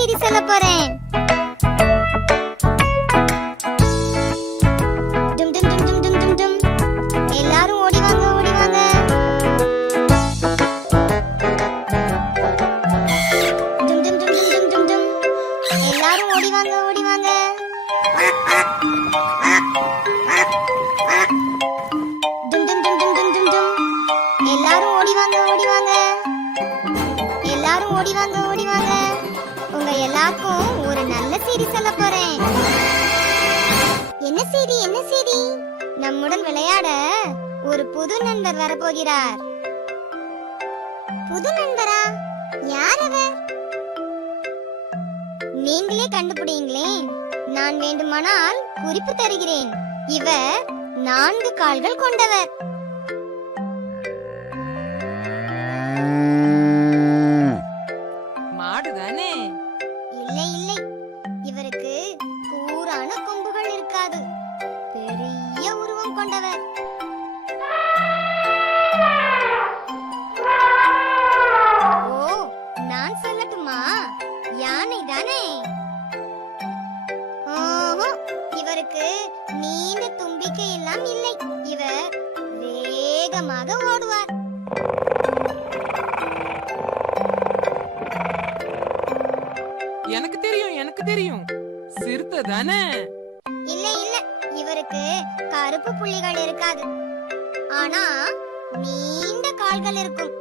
செய்தி சொல்ல போறேன். டும் டும் டும் டும் டும் டும் டும். எல்லாரும் ஓடி வாங்க, ஓடி வாங்க. டும் டும் டும் டும் டும் டும் டும். எல்லாரும் ஓடி வாங்க, ஓடி வாங்க. டும் டும் டும் டும் டும் டும் டும். எல்லாரும் ஓடி வாங்க, ஓடி வாங்க. எல்லாரும் ஓடி வாங்க, ஓடி வாங்க. உங்க எல்லாருக்கும் ஒரு நல்ல செய்தி சொல்ல போறேன். என்ன செய்தி, என்ன செய்தி? நம்முடன் விளையாட ஒரு புது நண்பர் வரப்போகிறார். புது நண்பரா? யார் அவர்? நீங்களே கண்டுபிடிங்களேன். நான் வேண்டுமானால் குறிப்பு தருகிறேன். இவர் 4 கால்கள் கொண்டவர். மாடுதானே? இல்லை இல்லை, இவருக்கு கூரான கொம்புகள் இருக்காது. பெரிய உருவம் கொண்டவர். ஓ, நான் சொல்லட்டுமா? யானை தானே? ஓஹோ, இவருக்கு நீண்ட தும்பிக்கை எல்லாம் இல்லை. இவர் வேகமாக ஓடுவார். எனக்கு தெரியும், எனக்கு தெரியும். சிறுத்தை தானே? இல்ல இல்ல, இவருக்கு கருப்பு புள்ளிகள் இருக்காது. ஆனா நீண்ட கால்கள் இருக்கும்.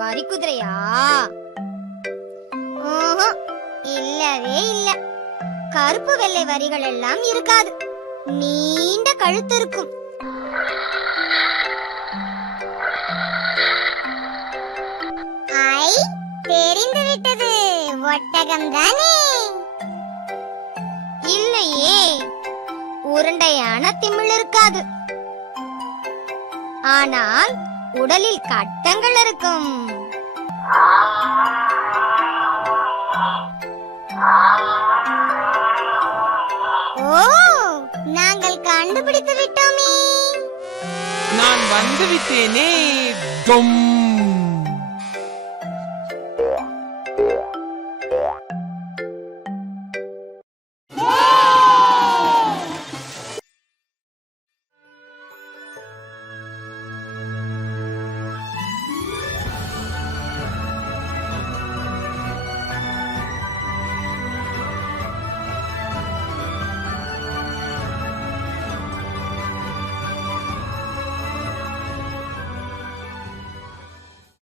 வரி குதிரையா? ஓஹோ, இல்லவே இல்ல. கருப்பு வெள்ளை வரிகள் எல்லாம் இருக்காது. நீண்ட கழுத்து இருக்கும். ஐ, தெரிந்து விட்டது. ஒட்டகம் தானே? இல்லையே, உருண்டையான திமில் இருக்காது. ஆனால் உடலில் கட்டங்கள் இருக்கும். ஓ, நாங்கள் கண்டுபிடித்து விட்டோமே. நான் வந்து விட்டேனே. டும்.